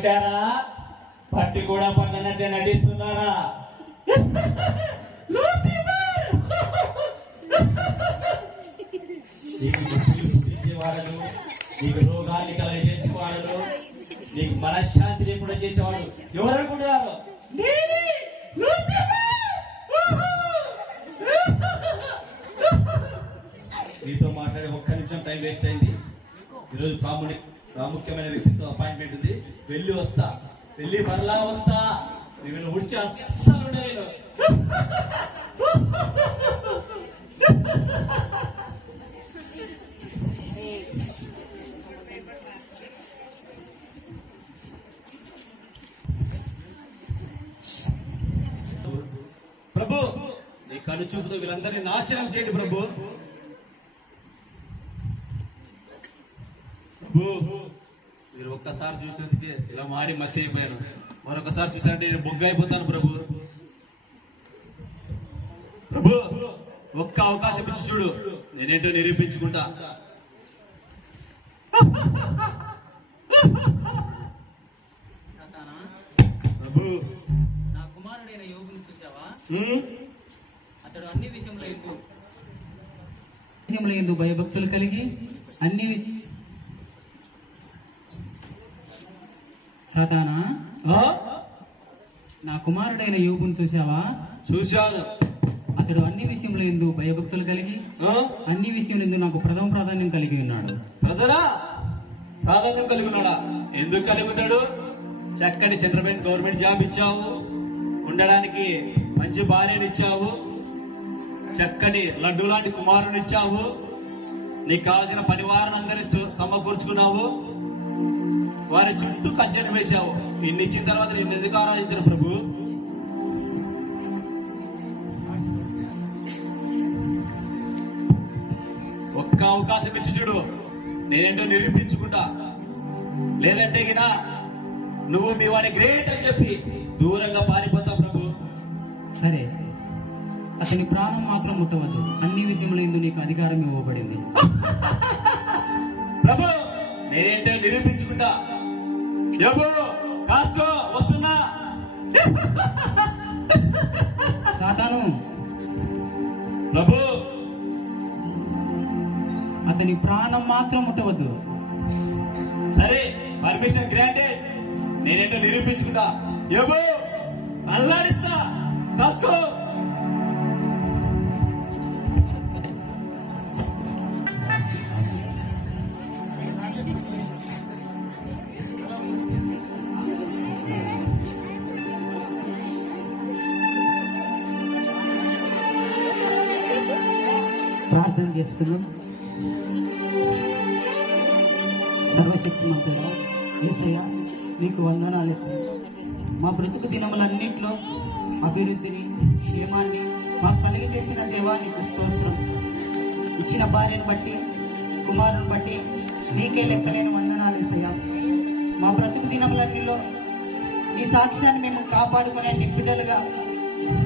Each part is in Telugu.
పట్టారా? పట్టి కూడా పట్టనట్టే నటిస్తున్నారా? నీకు నొప్పులు పుట్టించేవాడు, నీకు రోగాన్ని కలగజేసేవాడు, నీకు మనశ్శాంతి లేకుండా చేసేవాడు ఎవరనుకుంటున్నారు? నీతో మాట్లాడే ఒక్క నిమిషం టైం వేస్ట్ అయింది. ఈరోజు ప్రాముఖ్యమైన వ్యక్తితో అపాయింట్మెంట్ ఉంది. వెళ్ళి వస్తా, వెళ్ళి మరలా వస్తా. నేను ఉడిచి అస్సలు నేను ప్రభు, నీ కను చూపుతో వీళ్ళందరినీ నాశనం చేయండి ప్రభు. మీరు ఒక్కసారి చూసినందుకే ఇలా మాడి మసి అయిపోయాను. మరొకసారి చూసారంటే నేను బొగ్గ అయిపోతాను ప్రభు. ప్రభు, ఒక్క అవకాశం ఇచ్చి చూడు, నేనేంటో నిరూపించుకుంటా. ప్రభు, నా కుమారుడైన యోగుని చూసావా? అతడు అన్ని విషయంలో ఎందు భయభక్తులు కలిగి అన్ని సాతానా, నా కుమారుడైన యోగుని చూసావా? చూశాను. అతడు అన్ని విషయంలో ఎందు భయభక్తులు కలిగి అన్ని విషయంలో ఎందు నాకు ప్రథమ ప్రాధాన్యం కలిగి ఉన్నాడు. ప్రాధాన్యం కలిగి ఉన్నాడా? ఎందుకు కలిగి ఉన్నాడు? చక్కని సెంట్రల్ గవర్నమెంట్ జాబ్ ఇచ్చావు, ఉండడానికి మంచి భార్యను ఇచ్చావు, చక్కని లడ్డు లాంటి కుమారుని ఇచ్చావు, నీకు కావాల్సిన పనివారిని అందరినీ సమకూర్చుకున్నావు, వారి చుట్టూ కంచెను వేశావు. నిన్ను ఇచ్చిన తర్వాత నిన్ను ఎందుకు ఆరాధించిన ప్రభు? ఒక్క అవకాశం ఇచ్చి చూడు, నేనేంటో నిరూపించుకుంటా. లేదంటే గినా నువ్వు మీ వాడి గ్రేట్ అని చెప్పి దూరంగా పారిపోతావు ప్రభు. సరే, అతని ప్రాణం మాత్రం ముట్టవద్దు. అన్ని విషయంలో ఎందు నీకు అధికారం ఇవ్వబడింది. ప్రభు, నేనేంటో నిరూపించుకుంటా. కాసుకో, వస్తున్నా. సాతాను, ప్రభు, అతని ప్రాణం మాత్రం ముట్టవద్దు. సరే, పర్మిషన్ గ్రాంటెడ్. నేనేంటో నిరూపించుకుంటా. అల్లాడిస్తా. కాసుకో. ప్రార్థన చేసుకున్నాం. సర్వశక్తిమంతుడా యేసయ్య, నీకు వందనాలు ఇస్తాను. మా బ్రతుకు దినములన్నింటిలో అభివృద్ధిని, క్షేమాన్ని మాకు కలిగజేసిన దేవా నీకు స్తోత్రం. ఇచ్చిన భార్యను బట్టి, కుమారుని బట్టి నీకే లెక్కలేని వందనాలు యేసయ్య. మా బ్రతుకు దినములన్నిలో నీ సాక్ష్యాన్ని మేము కాపాడుకునే నిబ్బిడలుగా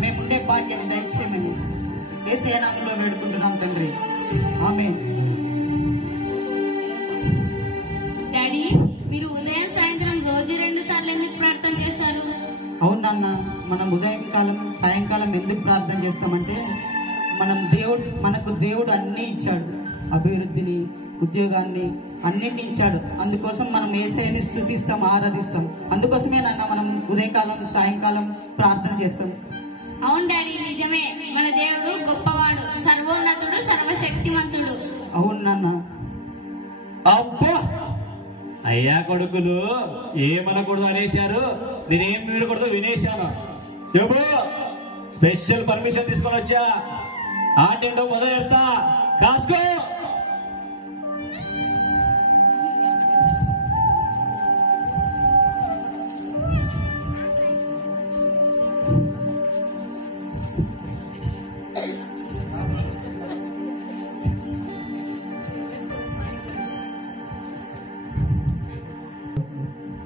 మేముండే భాగ్యాన్ని దయచేయమని యేసయ్య నామములో వేడుకుంటున్నాం తండ్రి, ఆమేన్. డాడీ, మీరు ఉదయం సాయంత్రం రోజు 2 సార్లు ఎందుకు ప్రార్థన చేశారు? అవును నాన్న, మనం ఉదయం కాలం సాయంకాలం ఎందుకు ప్రార్థన చేస్తామంటే మనకు దేవుడు అన్నీ ఇచ్చాడు. అభివృద్ధిని, ఉద్యోగాన్ని అన్నింటినీ ఇచ్చాడు. అందుకోసం మనం యేసయ్యని స్తుతిస్తాం, ఆరాధిస్తాం. అందుకోసమే నాన్న మనం ఉదయకాలం సాయంకాలం ప్రార్థన చేస్తాం. అవును డాడీ, నిజమే. మన దేవుడు గొప్పవాడు, సర్వోన్నతుడు, సర్వశక్తిమంతుడు. అవును నాన్న. అబ్బా, అయ్యా కొడుకులు ఏమనకూడదు అనేశారు, నేనేం వినకూడదు వినేశాను. స్పెషల్ పర్మిషన్ తీసుకొని వచ్చా. ఆటేంటో మొదలు పెడతా. కాసుకో.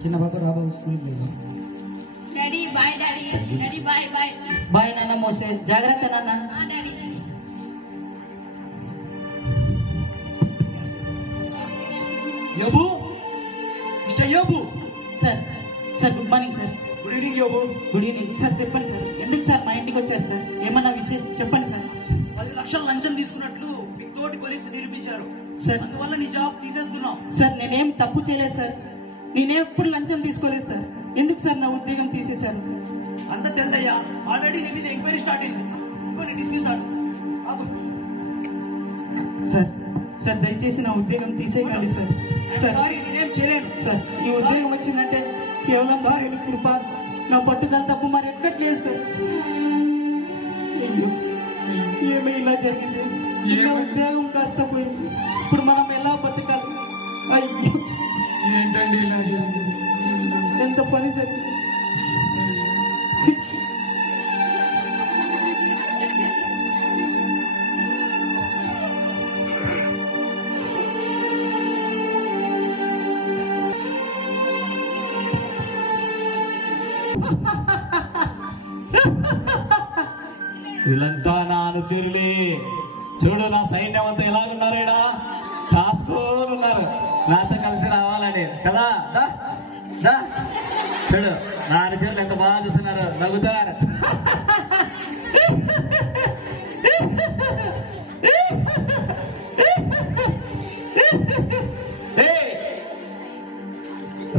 చిన్న బాబు రాబాబు స్కూల్కి వెళ్ళి. Daddy bye. Daddy bye. Bye నాన్న. మోసే జాగ్రత్త నాన్న. డాడీ. యోబు, మిస్టర్ యోబు. Sir, good morning sir. Good evening యోగు. Good evening sir. చెప్పండి సార్, ఎందుకు సార్ మా ఇంటికి వచ్చారు సార్? ఏమన్నా విశేషం చెప్పండి సార్. 10 లక్షలు లంచం తీసుకున్నట్లు మీ తోటి కొలీగ్స్ నిరూపించారు సార్. అందువల్ల నీ జాబ్ తీసేస్తున్నాం. సార్ నేనేం తప్పు చేయలేదు సార్, నేనేం ఎప్పుడు లంచం తీసుకోలేదు సార్. ఎందుకు సార్ నా ఉద్యోగం తీసేశారు? అంత తెల్లయ్యా, ఆల్రెడీ నీ మీద ఎంక్వైరీ స్టార్ట్ అయింది. ఇంకొని డిస్మిస్ ఆడు. సార్ సార్ దయచేసి నా ఉద్యోగం తీసేయకండి సార్. సార్ సారీ, నేనేం చేయలేను. సార్ ఈ ఉద్యోగం వచ్చిందంటే కేవలం సార్ మీ కృప, నా పట్టుదల తప్పు మరి ఎక్కట్లేదు సార్. అయ్యో ఏమీ ఇలా జరిగింది, నా ఉద్యోగం కాస్త పోయింది. ఇప్పుడు మనం ఎలా బతకాలి? అయ్యో ఏంటండి ఇలా జరిగింది? ఎంత పని జరిగింది. వీళ్ళంతా నా అనుచరులే. చూడు నా సైన్యం అంతా ఎలాగున్నారేడా, కాసుకోని ఉన్నారు నాతో కలిసి రావాలని కదా. దా దా చూడు నా అనుచరులు ఎంత బాగా చూస్తున్నారు, నవ్వుతున్నారు. ఏయ్,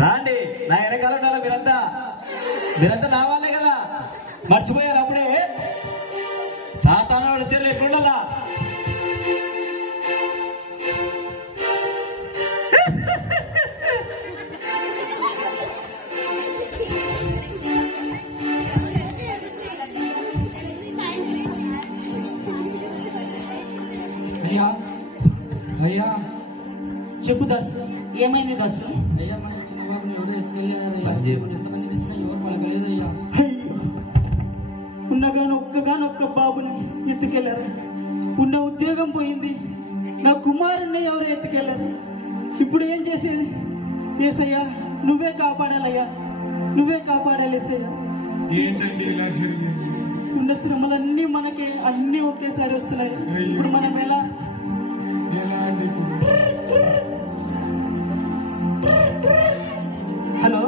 రాండి నా వెనకాల ఉండాలి మీరంతా నా వాళ్ళే కదా. మర్చిపోయారు అప్పుడే సాతాను చెల్లి ఎట్లుండాలా. అయ్యా అయ్యా చెప్పు దాసు, ఏమైంది దాసు? అయ్యా మన చిన్న బాబుని ఎవరో ఎత్తుకెళ్ళారయ్యా. ఎంతమంది తెచ్చినా ఎవరు పలకలేదయ్యా. ఉన్నగానొక్క బాబుని ఎత్తుకెళ్ళారు, ఉన్న ఉద్యోగం పోయింది, నా కుమారుణ్ణి ఎవరు ఎత్తుకెళ్ళారు. ఇప్పుడు ఏం చేసేది? ఏసయ్యా నువ్వే కాపాడాలయ్యా, నువ్వే కాపాడాలి ఏసయ్యా. ఏంటండి ఇలా జరిగింది? ఉన్న శ్రమలన్నీ మనకి అన్నీ ఒకేసారి వస్తున్నాయి. ఇప్పుడు మనం ఎలా అండి? హలో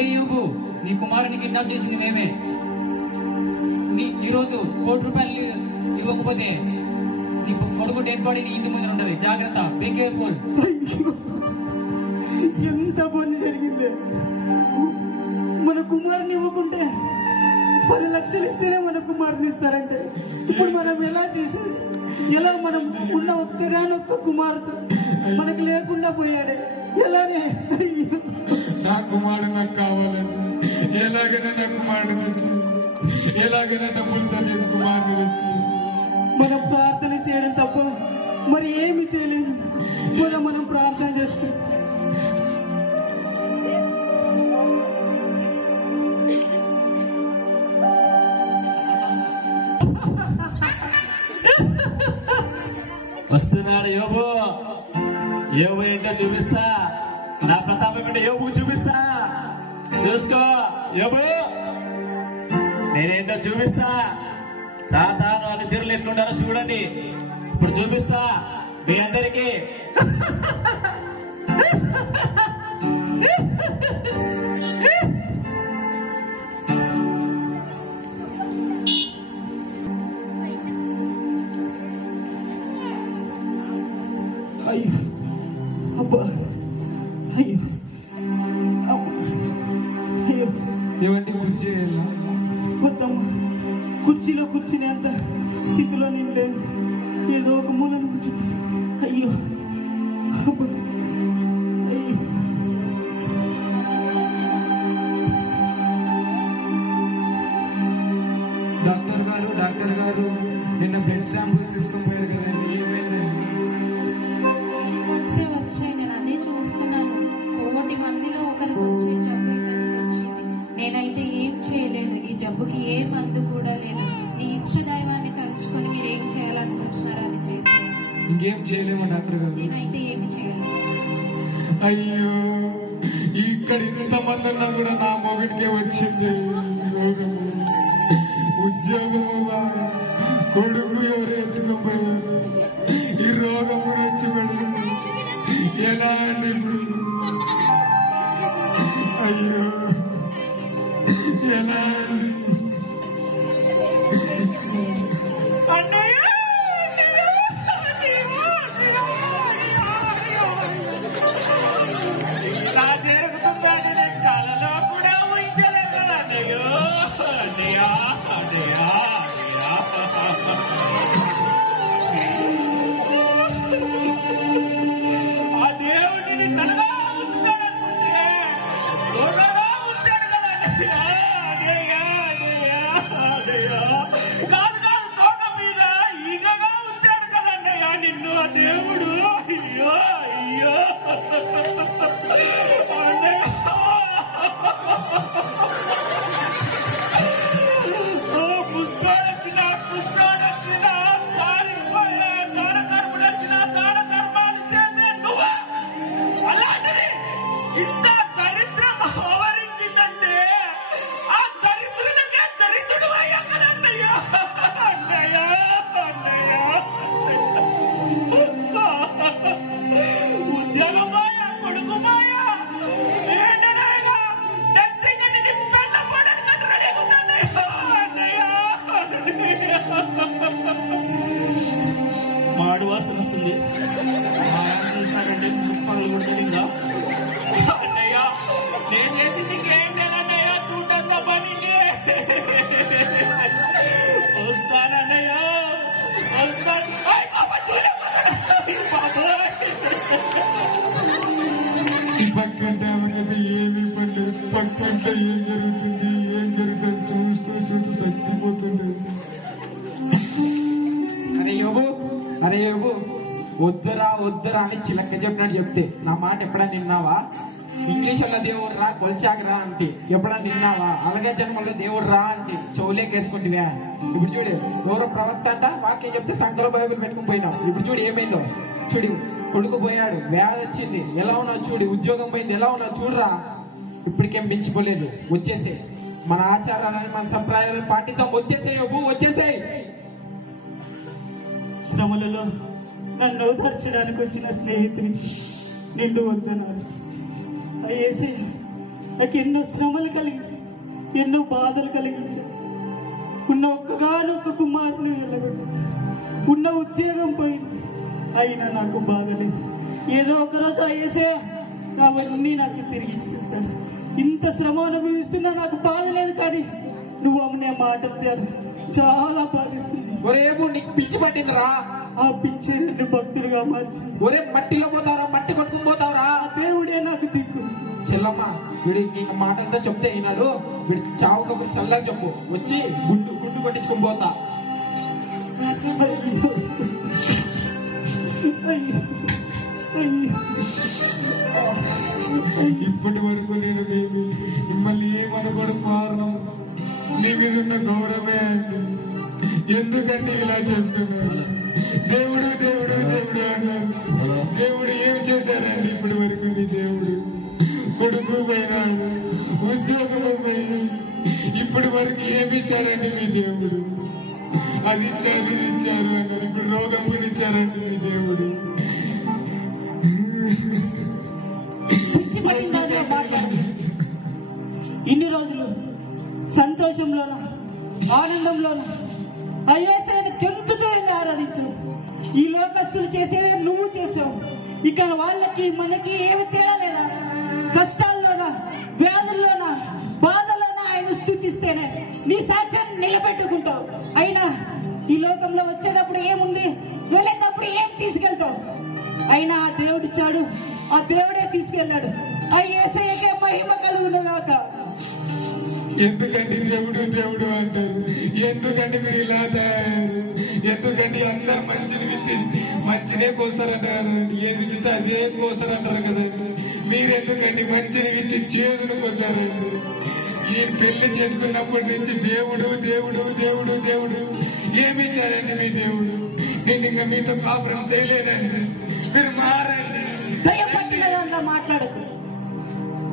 ఏ యోగు, నీ కుమారుని కిడ్నాప్ చేసింది మేమే. ఈరోజు ₹1,00,00,000 ఇవ్వకపోతే నీ కొడుకు డెడ్ బాడీ నీ ఇంటి ముందు ఉంటది. జాగ్రత్త, బీ కేర్ఫుల్. ఎంత పని జరిగింది. మన కుమారుని ఇవ్వకుంటే 10 లక్షలు ఇస్తేనే మన కుమారుని ఇస్తారంటే ఇప్పుడు మనం ఎలా చేసేది? ఎలా మనం ఉన్న ఒక్కగానొక్క కుమారుతో మనకు లేకుండా పోయాడే ఎలానే? నా కుమారుడు నాకు కావాలండి. ఎలాగైనా నా కుమారుడు తెచ్చి, ఎలాగైనా డబ్బులు సర్వీస్ కుమారుడు తెచ్చి. మనం ప్రార్థన చేయడం తప్ప మరి ఏమి చేయలేము. మనం ప్రార్థన చేసుకుంటాం. వస్తున్నాడు యోబు. యోబు ఏంటో చూపిస్తా, నా ప్రతాపం ఏంటో యోబు చూపిస్తా. చూసుకో యోబు, నేనేంటో చూపిస్తా. సాతాను అనుచరులు ఎట్లుండారో చూడండి. ఇప్పుడు చూపిస్తా మీ అందరికీ. అయ్యో అబ్బా, అయ్యో అబ్బా, అయ్యో ఏమంటే కుర్చీ వెళ్ళా? మొత్తం కుర్చీలో కూర్చునేంత స్థితిలో నేను లేను. ఏదో ఒక మూలను కూర్చుని అయ్యో అబ్బా, అయ్యో డాక్టర్ గారు నిన్న బ్లడ్ శాంపుల్స్ తీసుకొని పోయారు కదండి, ఏమైందండి? వచ్చాయి, నేను అదే చూస్తున్నాను. 1 మందిలో ఒకరికి వచ్చే జబ్బు ఇతనికి వచ్చింది. నేనైతే ఏం చేయలేను. ఈ జబ్బుకి ఏ మందు కూడా లేదు. నీ ఇష్ట దైవాన్ని తలుచుకొని మీరు ఏం చేయాలనుకుంటున్నారో అది చేస్తే. ఇంకేం చేయలేమా డాక్టర్ గారు? నేనైతే ఏమి చేయలేను. అయ్యో, ఇక్కడ ఇంతమంది ఉన్నా కూడా నా మొగుడికే వచ్చింది రోగము. ఉద్యోగము కొడుకు ఎవరు ఎత్తుకుపోయారు, ఈ రోగము వచ్చి పడింది. ఎలా అండి ఇప్పుడు? అయ్యో దేవుడు. అయ్యో అయ్యో అన్నయ్య, పుస్తోడొచ్చిన కాలిపోయినా దాన ధర్ములొచ్చిన దాన ధర్మాలు చేసే నువ్వు అలాంటిది ఇంత దరిద్రం ఆవరించిందంటే ఆ దరిద్రులకే దరిద్రుడు అయ్యా కదన్నయ్య. అన్నయ్య ఉద్యోగం మాయ, కొడుకు మాయ, ఏంటనగా నెక్స్ట్ ఇంటికి పెళ్ళ పోవడానికి రెడీగా ఉన్నానయ్య. అన్నయ్య మాడు వాసన వస్తుంది. మా ఆయన చూసినారంటే ముప్పలు కొట్టలిందా? అన్నయ్య నేను చేసింది ఇంకేం లేదన్నయ్య, చూడంతా పనికి వస్తానన్నయ్య వస్తాను. పక్కంటే ఆమెకైతే ఏమీ పడలేదు. పక్కంటే ఏం జరుగుతుంది ఏం జరుగుతుంది చూస్తూ చూస్తూ చచ్చిపోతుంది. అరే యోబు వద్దురా వద్దురా అని చిలక చెప్పినట్టు చెప్తే నా మాట ఎప్పుడైనా విన్నావా? ఇంగ్లీష్ వల్ల దేవుడు రా కొల్చాక రా అంటే ఎప్పుడైనా విన్నావా? అలాగే జన్మలో దేవుడు రా అంటే చెవులేకేసుకుంటువా? ఇప్పుడు చూడు, ఎవరో ప్రవక్త అంట వాక్యం చెప్తే సంకలో బైబిల్ పెట్టుకుని పోయినావు. ఇప్పుడు చూడు ఏమైందో. చూడు, కొడుకు పోయాడు, వ్యాధి వచ్చింది, ఎలా ఉన్నావు చూడు, ఉద్యోగం పోయింది, ఎలా ఉన్నావు చూడరా. ఇప్పటికేం మించిపోలేదు, వచ్చేసే. మన ఆచారాలని మన సంప్రదాయాలను పాటిద్దాం. వచ్చేసే యోబు, వచ్చేసే. శ్రమలలో నన్ను ఓదార్చడానికి వచ్చిన స్నేహితుని నిండు వద్దన్నారు. అయ్యేసి నాకు ఎన్నో శ్రమలు కలిగి ఎన్నో బాధలు కలిగించారు. ఉన్న ఒక్కగానొక్క కుమారుని వెళ్ళగొట్టు, ఉన్న ఉద్యోగం పోయింది, అయినా నాకు బాధ లేదు. ఏదో ఒకరోజు అయ్యేసే అవన్నీ నాకు తిరిగి ఇచ్చేస్తాడు. ఇంత శ్రమ అనుభవిస్తున్నా నాకు బాధ లేదు, కానీ నువ్వు అమ్మనే మాట్లాడతాడు చాలా బాధిస్తుంది. ఒరే నీకు పిచ్చి పట్టిందిరా. ఆ పిచ్చి రెండు భక్తులుగా మార్చి ఒరే మట్టిలో పోతావరా, మట్టి కొట్టుకుని పోతావరా. ఆ దేవుడే నాకు దిక్కు. చెల్లమ్మ వీడి నీకు మాటలతో చెప్తే ఈనాడు వీడి చావు కబురు చల్లగా చెప్పు, వచ్చి గుండు గుండు కొట్టించుకుని పోతా. ఇప్పటి వరకు నేను మిమ్మల్ని ఏమనుకోవడం కారణం నీ మీద ఉన్న గౌరవమే అండి. ఎందుకంటే ఇలా చేస్తున్నారు? దేవుడు దేవుడు దేవుడు అన్నారు. దేవుడు ఏం చేశారండి ఇప్పటి వరకు? మీ దేవుడు కొడుకు పోయినాడు, ఉద్యోగం పోయి, ఇప్పటి వరకు ఏమి ఇచ్చారండి మీ దేవుడు? అది ఇచ్చారు ఇది ఇచ్చారు అన్నారు. ఇప్పుడు రోగం కూడా ఇచ్చారండి మీ దేవుడు. పిచ్చి పట్టిందానే మాట్లాడు. ఇన్ని రోజులు సంతోషంలోన ఆనందంలోన అయ్యేసాన్ని గెంతుతో వెళ్ళి ఆరాధించావు. ఈ లోకస్తులు చేసేదే నువ్వు చేసావు. ఇక వాళ్ళకి మనకి ఏమి తేడా లేదా? కష్టాల్లోనా వ్యాధుల్లోనా బాధలోనా ఆయన స్తుతిస్తేనే నీ సాక్ష్యాన్ని నిలబెట్టుకుంటావు. అయినా ఈ లోకంలో వచ్చేటప్పుడు ఏముంది, వెళ్ళేటప్పుడు ఏం తీసుకెళ్తావు? అయినా ఆ దేవుడిచ్చాడు, ఆ దేవుడే తీసుకెళ్ళాడు. ఆ యేసయ్యకే మహిమ కలుగునుగాక. ఎందుకంటే దేవుడు దేవుడు అంటారు? ఎందుకంటే మీరు ఇలా తయారు? ఎందుకంటే అందరు మంచిని విత్తి మంచినే కోస్తారంటారు, ఏది విత్తే అదే కోస్తారంటారు కదండి. మీరెందుకండి మంచిని విత్తి చేదును కోసారండి? ఈ పెళ్లి చేసుకున్నప్పటి నుంచి దేవుడు దేవుడు దేవుడు దేవుడు ఏమి ఇచ్చాడండి మీ దేవుడు? నేను ఇంకా మీతో కాపురం చేయలేనండి, మీరు మారండి. దయపట్టినదంతా మాట్లాడకు.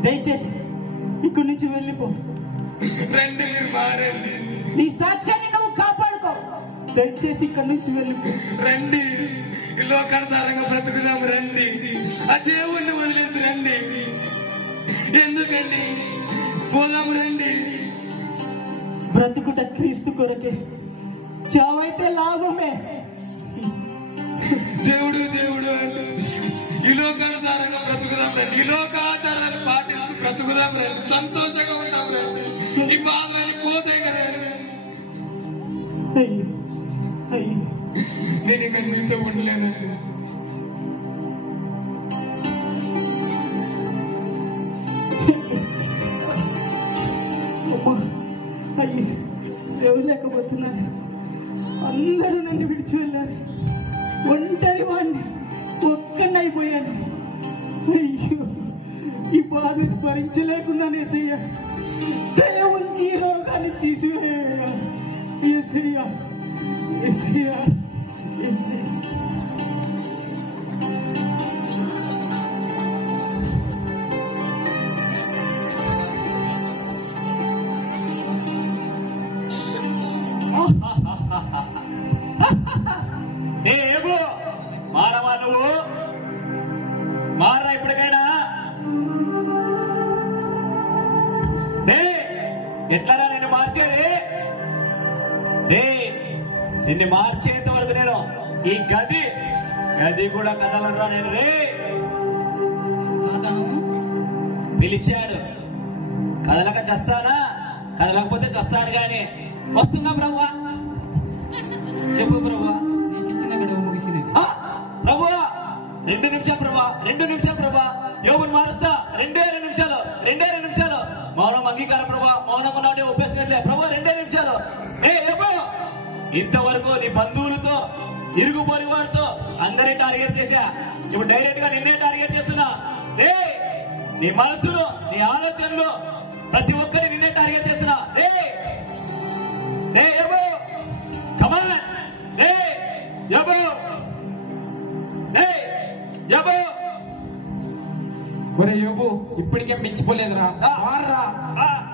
దయచేసి ఇక్కడి నుంచి వెళ్ళిపో. రండి, మీరు మారండి. నీ సాక్ష్యాన్ని నువ్వు కాపాడుకో. దయచేసి ఇక్కడి నుంచి వెళ్ళిపో. రండి, ఈ లోకానుసారంగా బ్రతుకుదాం. రండి, ఆ దేవుణ్ణి వదిలేసి రండి. ఎందుకండి? పోదాం రండి. బ్రతుకుట క్రీస్తు కొరకే, చావైతే లాభమే. దేవుడు దేవుడు ఈ లోకానుసారంగా బ్రతుకుదాం రండి. ఈ లోకాచారాన్ని పాటిస్తూ బ్రతుకుదాం రండి. సంతోషంగా ఉంటాం రండి. ఈ బాధని పోతే కదా. అయ్యో అయ్యో, నేను ఇంకా మీతో ఉండలేనండి. అయ్యో, ఎవరు లేకపోతున్నాను. అందరూ నన్ను విడిచి వెళ్ళారు. ఒంటరి వాడిని ఒక్కనైపోయాను. అయ్యో, ఈ బాధ భరించలేకున్నాను యేసయ్యా. దయ ఉంచి ఈ రోగాన్ని తీసివేయ యేసయ్యా, యేసయ్యా, యేసయ్యా. ఏమో మారవా నువ్వు, మారా ఇప్పటికైనా. ఎట్లా నిన్ను మార్చేది? నిన్ను మార్చేంత వరకు నేను ఈ గది కూడా కదలరా నేను. సాతాను పిలిచాడు, కదలక చస్తానా? కదలకపోతే చస్తాను గాని. వస్తున్నా ప్రభువా, చెప్పు ప్రభువా. నీకు ఇచ్చిన గడువు ముగిసింది. ప్రభువా 2 నిమిషాలు ప్రభువా, 2 నిమిషాలు ప్రభువా. యోబుని మారుస్తా. 2 నిమిషాలు. మౌనం అంగీకారం ప్రభువా. మౌనం ఉన్నాడే ఒప్పేసినట్లే ప్రభువా. 2 నిమిషాలు. యోబు, ఇంతవరకు నీ బంధువులతో, ఇరుగు పొరుగు వారితో అందరి టార్గెట్ చేశా. ఇప్పుడు డైరెక్ట్ గా నిన్నే టార్గెట్ చేస్తున్నా. నీ మనసులో, నీ ఆలోచనలో ప్రతి ఒక్కరి నిన్నే టార్గెట్ చేస్తున్నా. యోబు, కమాన్. యోబు, యోబు. ఒరే యోబు, ఇప్పటికే మించిపోలేదురా. వారా,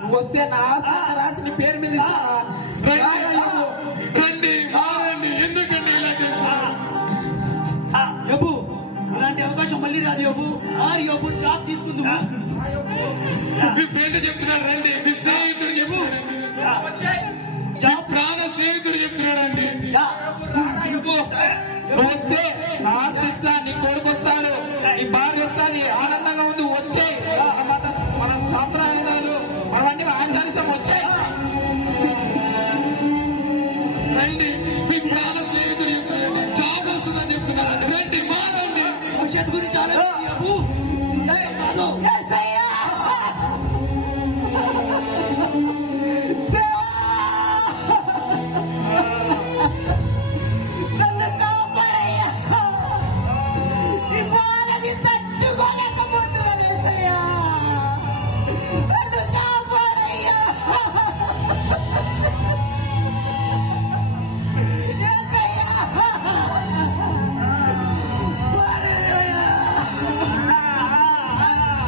నువ్వు వస్తే నా ఆస్తి రాసి నీ పేరు మీద ఇస్తారా? రారా యోబు, రండి, మారండి. ఎందుకండి ఇలా చేస్తున్నారు? యోబు, అలాంటి అవకాశం మళ్ళీ రాదు యోబు. ఆరు యోబు, జాబ్ తీసుకుందా? మీ ఫ్రెండ్ చెప్తున్నాడు రండి, మీ స్నేహితుడు చెప్తున్నాడు, ప్రాణ స్నేహితుడు చెప్తున్నాడండి. యోబు, నువ్వు వస్తే నా ఆస్తి ఇస్తా, నీ కొడుకు వస్తాడు, నీ భార్య వస్తాది, ఆనందంగా ఉంది. వచ్చాయి మన సాంప్రదాయాలు, మనవన్నీ ఆచరిస్తాం. వచ్చాయి, రండి, మీ ప్రాణ స్నేహితుడు చెప్తున్నాడు, జాబ్ వస్తుందని చెప్తున్నారండి. రండి, మారండి. భవిష్యత్తు గురించి ఆలోచించు యోబు. కాదు. నన్ను కాపాడయ్యా. ఈ బాధని తట్టుకోలేకపోతున్నాను యేసయ్యా. నన్ను కాపాడయ్యా. యేసయ్యా.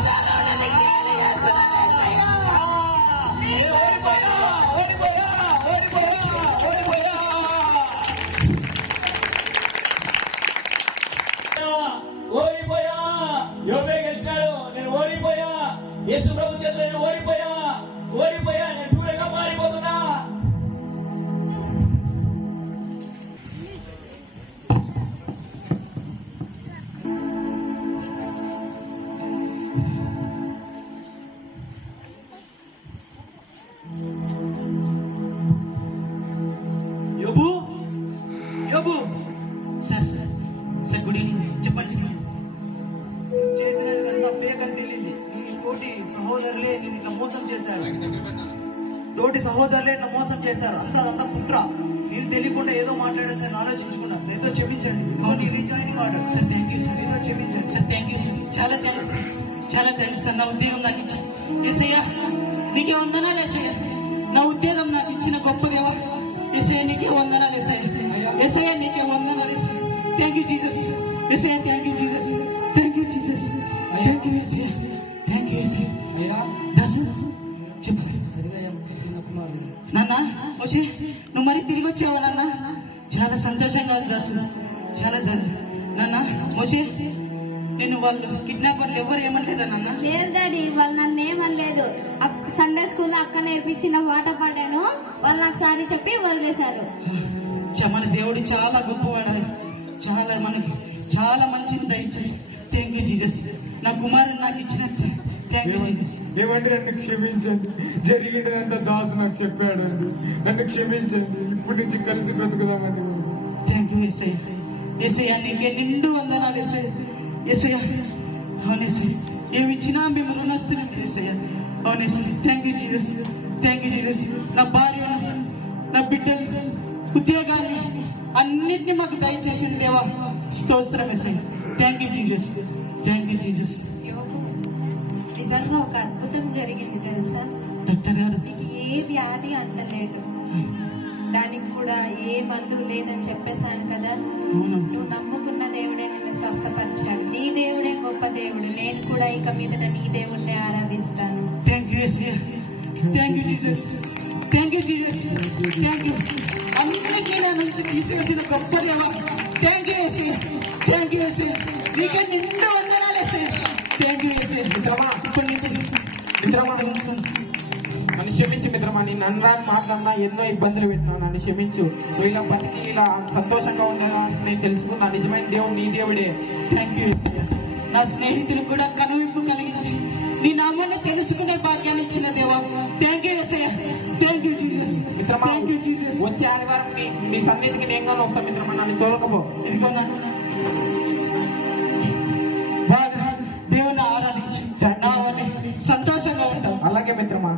జనాలని కేలి చేస్తున్నాను యేసయ్యా. ఓడిపోయా. యోబే గెలిచాడు, నేను ఓడిపోయా. యేసు ప్రభు చేతుల్లో నేను ఓడిపోయా. నేను దూరంగా మారిపోతున్నా. యోబు, యోబు. Sir, good evening. చెప్పండి సార్. చేసినదంతా ఫేక్ అని తెలియంది. నీ తోటి సహోదరులే నేను ఇట్లా మోసం చేశారు. అంతా కుట్ర. నేను తెలియకుండా ఏదో మాట్లాడేసాను, ఆలోచించుకున్నా. ఏదో క్షమించండి. Rejoining order. Sir, thank you sir. ఏదో క్షమించండి. Sir, thank you sir. చాలా థ్యాంక్స్ సార్. చాలా థ్యాంక్స్ సార్. నా ఉద్యోగం నాకు ఇచ్చి యేసయ్యా నీకే వందనాలు యేసయ్యా. నా ఉద్యోగం నాకు ఇచ్చిన గొప్ప దేవా యేసయ్యా, నీకే వందనాలు యేసయ్యా. యేసయ్యా, నీకే వందనాలు యేసయ్యా. Thank you Jesus. యేసయ్యా, thank you Jesus. Thank you Jesus. Thank you యేసయ్యా. థ్యాంక్ యూ యేసయ్యా. అయ్యా, దాసు చెప్పు చిన్న కుమారుడు. నాన్న. ఓషే, నువ్వు మరి తిరిగి వచ్చావా నాన్న? చాలా సంతోషంగా ఉంది దాసు. చాలా నాన్న. ఓషే, నేను వాళ్ళు కిడ్నాపర్లు ఎవరు ఏమనలేదా నాన్న? లేదు డాడీ, వాళ్ళు నన్ను ఏమనలేదు. సండే స్కూల్లో అక్క నేర్పించిన పాట పాడాను, వాళ్ళు నాకు సారీ చెప్పి వదిలేశారు. మన దేవుడు చాలా గొప్పవాడు. చాలా మనకి చాలా మంచిది దయచేసి. Thank you Jesus. నా కుమారుడు నాకు ఇచ్చిన థ్యాంక్ యూ జీసస్. ఏమంటే నన్ను క్షమించండి, జరిగినదంతా దాసు నాకు చెప్పాడు అండి. నన్ను క్షమించండి, ఇప్పటి నుంచి కలిసి బ్రతుకుదామండి. థ్యాంక్ యూ యేసయ్యా. యేసయ్యా, నీకే నిండు వందనాలు యేసయ్యా. యేసయ్యా, అవును యేసయ్యా, ఏమి ఇచ్చినా మేము రుణస్తులం యేసయ్యా. అవును యేసయ్యా. Thank you Jesus. Thank you Jesus. నా భార్యను, నా బిడ్డలు, ఉద్యోగాన్ని అన్నిటిని మాకు దయచేసింది దేవా. స్తోత్రం SI. Thank you Jesus. Thank you Jesus. యోగు, నిజంగా ఒక అద్భుతం జరిగింది తెలుసా? డాక్టర్ గారు, నీకు ఏ వ్యాధి అంటలేదు, దానికి కూడా ఏ మందు లేదని చెప్పేశాను కదా. అవును. నువ్వు నమ్ముకున్న దేవుడే నిన్ను స్వస్థపరిచాడు. నీ దేవుడే గొప్ప దేవుడు. నేను కూడా ఇక మీదట నీ దేవుడినే ఆరాధిస్తాను. థ్యాంక్ యూ ఎస్ఐ. Thank you Jesus. Thank you Jesus. Thank you. అన్నిటినీ నా నుంచి తీసేసిన గొప్ప దేవా. థ్యాంక్ యూ ఎస్ఐ. థ్యాంక్ యూ ఎస్ఐ. నీకే నిండు వందనాలు ఎస్ఐ. Thank you SI. మిత్రమా, ఇప్పటి నుంచి మిత్రమా, నన్ను క్షమించు మిత్రమా. నేను అన్నాను మాట్లాడినా ఎన్నో ఇబ్బందులు పెట్టినా నన్ను క్షమించు. నువ్వు ఇలా బతికి ఇలా సంతోషంగా ఉండేదాన్ని నేను తెలుసుకున్నా. నిజమైన దేవుడు నీ దేవుడే. Thank you SI. నా స్నేహితులకు కూడా కనువింపు కలిగించి నీ నామాన్ని తెలుసుకునే భాగ్యాన్ని ఇచ్చిన దేవా. థ్యాంక్ యూ ఎస్ఐ. Thank you Jesus. మిత్రమా, థ్యాంక్ యూ జీసస్. వచ్చే ఆదివారం నీ సన్నిధికి నేను కానీ వస్తాను మిత్రమా. నన్ను తోలకపో. ఇదిగో బాగా దేవుని ఆరాధించి నా వల్ల సంతోషంగా ఉంటాం. అలాగే మిత్రమా.